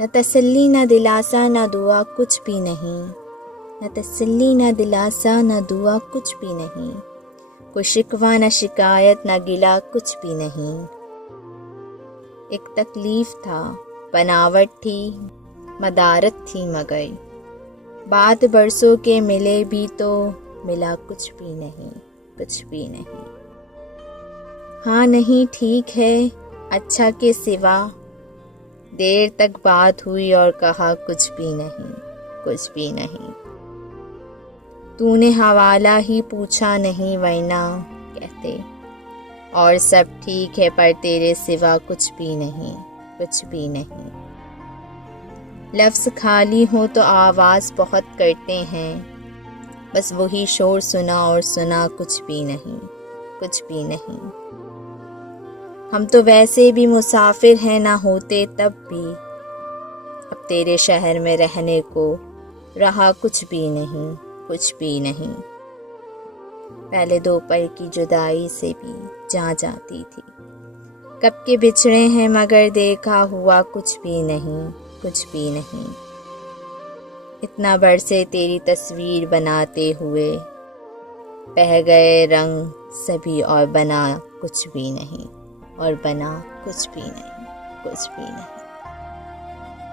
نہ تسلی نہ دلاسا نہ دعا کچھ بھی نہیں، نہ تسلی نہ دلاسا نہ دعا کچھ بھی نہیں، کوئی شکوہ نہ شکایت نہ گلہ کچھ بھی نہیں۔ ایک تکلیف تھا، بناوٹ تھی، مدارت تھی، مگر بات برسوں کے ملے بھی تو ملا کچھ بھی نہیں، کچھ بھی نہیں۔ ہاں نہیں ٹھیک ہے اچھا کے سوا، دیر تک بات ہوئی اور کہا کچھ بھی نہیں، کچھ بھی نہیں۔ تو نے حوالہ ہی پوچھا نہیں ورنہ کہتے اور سب ٹھیک ہے، پر تیرے سوا کچھ بھی نہیں، کچھ بھی نہیں۔ لفظ خالی ہو تو آواز بہت کرتے ہیں، بس وہی شور سنا اور سنا کچھ بھی نہیں، کچھ بھی نہیں۔ ہم تو ویسے بھی مسافر ہیں، نہ ہوتے تب بھی اب تیرے شہر میں رہنے کو رہا کچھ بھی نہیں، کچھ بھی نہیں۔ پہلے دو پل کی جدائی سے بھی جاں جاتی تھی، کب کے بچھڑے ہیں مگر دیکھا ہوا کچھ بھی نہیں، کچھ بھی نہیں۔ اتنا برسے تیری تصویر بناتے ہوئے، بہہ گئے رنگ سبھی اور بنا کچھ بھی نہیں، اور بنا کچھ بھی نہیں، کچھ بھی نہیں۔